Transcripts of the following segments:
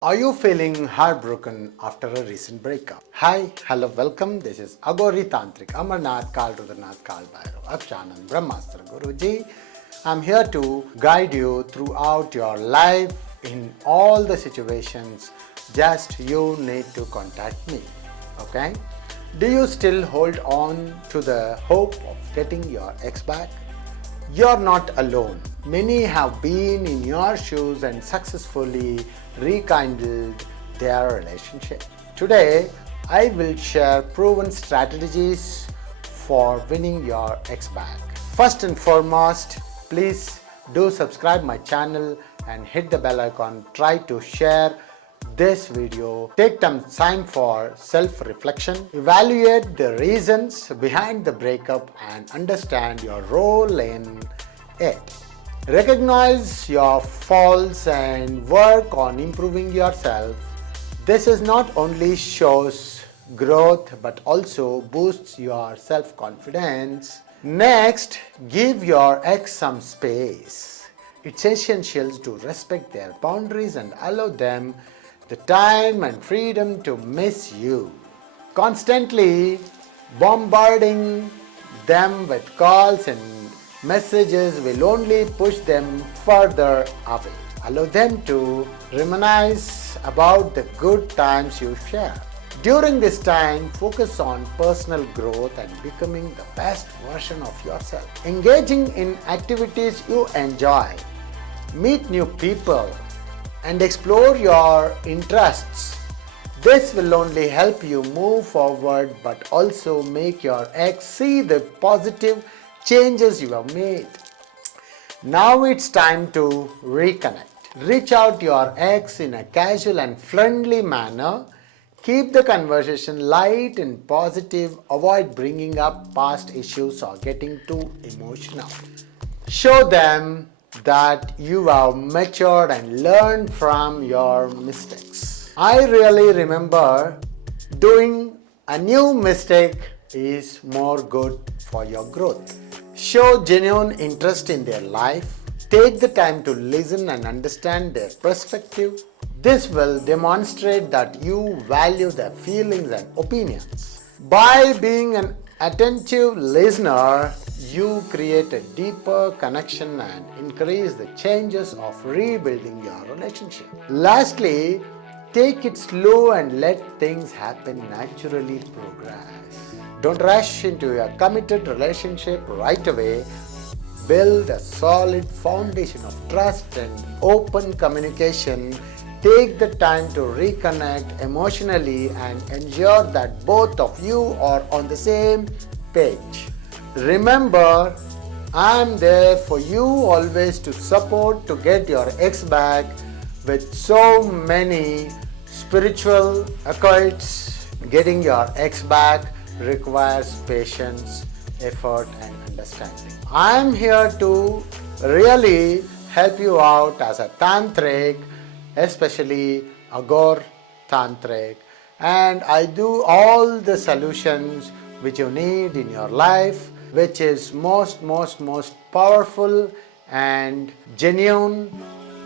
Are you feeling heartbroken after a recent breakup? Hi, hello, welcome. This is Agori Tantric Amarnath Kal Rudranath Kal Bhairav Avchanan Brahmastra Guruji. I'm here to guide you throughout your life in all the situations. Just you need to contact me. Okay? Do you still hold on to the hope of getting your ex back? You're not alone. Many have been in your shoes and successfully rekindled their relationship. Today, I will share proven strategies for winning your ex back. First and foremost, please do subscribe my channel and hit the bell icon. Try to share this video. Take some time for self-reflection. Evaluate the reasons behind the breakup and understand your role in it. Recognize your faults and work on improving yourself. This is not only shows growth but also boosts your self-confidence. Next, give your ex some space. It's essential to respect their boundaries and allow them the time and freedom to miss you. Constantly bombarding them with calls and messages will only push them further away. Allow them to reminisce about the good times you share. During this time, focus on personal growth and becoming the best version of yourself. Engaging in activities you enjoy. Meet new people and explore your interests. This will only help you move forward but also make your ex see the positive changes you have made. Now it's time to reconnect. Reach out to your ex in a casual and friendly manner. Keep the conversation light and positive. Avoid bringing up past issues or getting too emotional. Show them that you have matured and learned from your mistakes. I really remember doing a new mistake is more good for your growth. Show genuine interest in their life. Take the time to listen and understand their perspective. This will demonstrate that you value their feelings and opinions. By being an attentive listener, you create a deeper connection and increase the chances of rebuilding your relationship. Lastly, take it slow and let things happen naturally. Progress. Don't rush into a committed relationship right away. Build a solid foundation of trust and open communication. Take the time to reconnect emotionally and ensure that both of you are on the same page. Remember, I'm there for you always to support to get your ex back. With so many spiritual occults, getting your ex back requires patience, effort and understanding. I'm here to really help you out as a tantric, especially Agor Tantric, and I do all the solutions which you need in your life, which is most powerful and genuine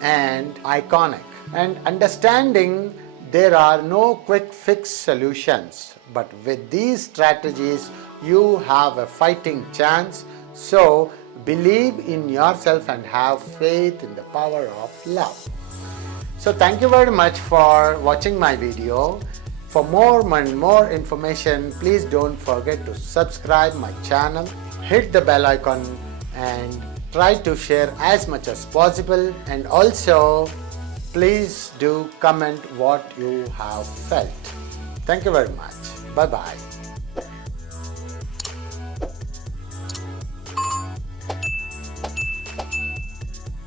and iconic. And understanding there are no quick fix solutions, but with these strategies you have a fighting chance. So believe in yourself and have faith in the power of love. So thank you very much for watching my video. For more information, please don't forget to subscribe my channel, hit the bell icon and try to share as much as possible, and also please do comment what you have felt. Thank you very much. Bye bye.